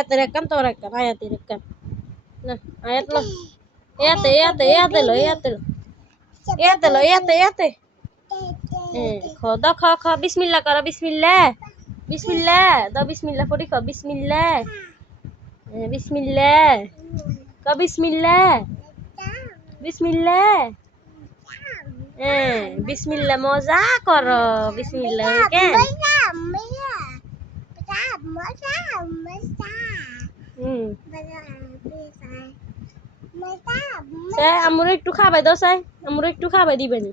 আয়াতের এক কান তোর এক কান আয়াতের এক কান না আয়াত লো ইয়াতে লো ইয়াতে খ খ বিসমিল্লাহ করো বিসমিল্লাহ বিসমিল্লাহ দাও বিসমিল্লাহ পড়ি খ বিসমিল্লাহ বিসমিল্লাহ ক বিসমিল্লাহ বিসমিল্লাহ বিসমিল্লাহ মজা করো বিসমিল্লাহ কেন আমরা একটু খাবাই দাও সাই আমরা একটু খাবাই দিবেনি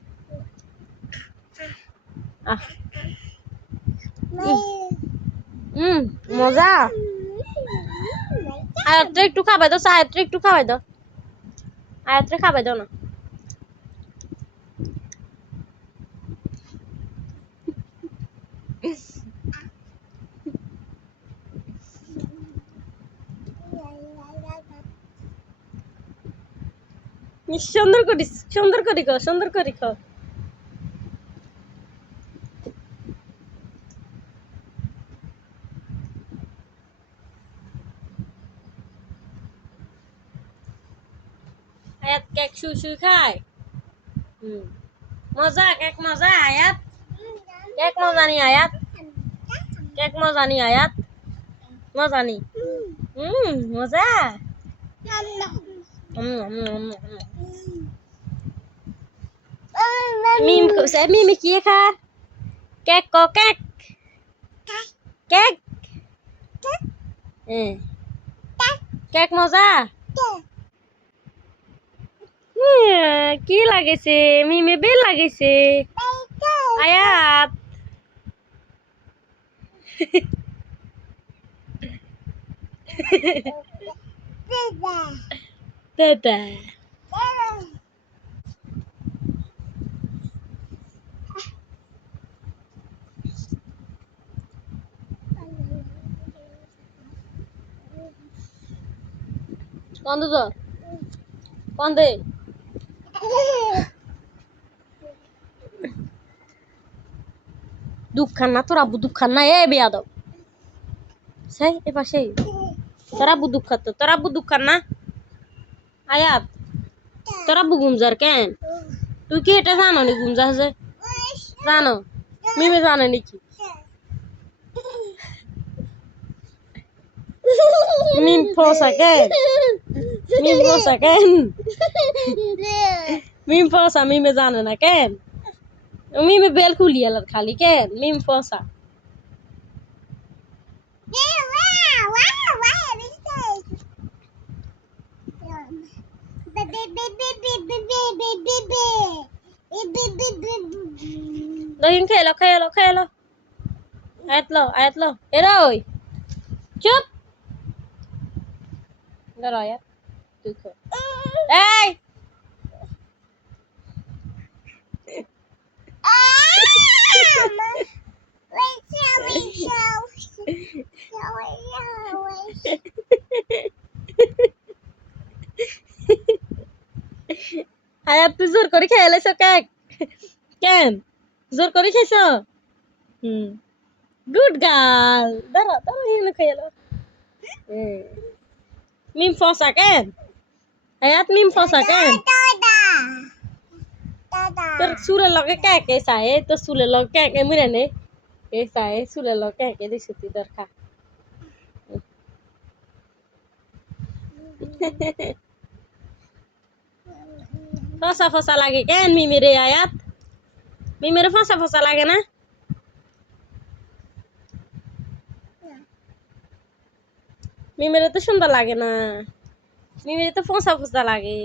মজা আয়াত্রে একটু খাবাই দাও আয়াত্রে একটু খাবাই দাও আয়াত্রে খাবাই দাও না সুন্দর করিস সুন্দর করি খাও সুন্দর করি খাও আয়াত কেক শুই শুই খায় মজা কেক মজা আয়াত কেক মজা নি আয়াত কেক মজা নি আয়াত মজা নি মজা মিম sẽ মিমি কি খা কেক কো কেক কেক কেক মজা কি লাগেছে মিমে বেল লাগেছে আয়াত দাদা কন্দ তো কন্দে দুঃখান না তোর আব্বু দুঃখান না এ বিয়া দাও সেই এ পাশে তোর আব্বু দুঃখাত তো তোর আব্বু দুঃখান না আয়াত তোর আব্বু গুমজার কেন তুই কি এটা জানো নি গুমজা আছে জানো মিমে জানে নাকি মিম ফসা কেন মিম ফসা কেন মিম ফসা মিমে জানে না কেন মিমে বেল খুলি আলার খালি কেন মিম ফসা Dohin খেলো আয়াত লো এরা ওই চুপ দাঁড়া আয়াত তুই খো এই আয়াত তুই জোর করে খেয়ে লাইছ কেক কেন জোর করে খাইছ গুড গার্ল দাঁড়া এনে খেলো মিম ফসা কেন আয়াত মিম ফসা কেন তোর সুরের লগে কেক এসায়ে তোর সুরের লগে কেক মিরে নে এসায়ে সুরের লগে কেক দিছি তুই দরকা ফসা ফসা লাগে কেন মিমিরে আয়াত মিমিরে ফসা ফসা লাগে না মিমিরে তো সুন্দর লাগে না মিমিরে তো ফসা ফসা লাগে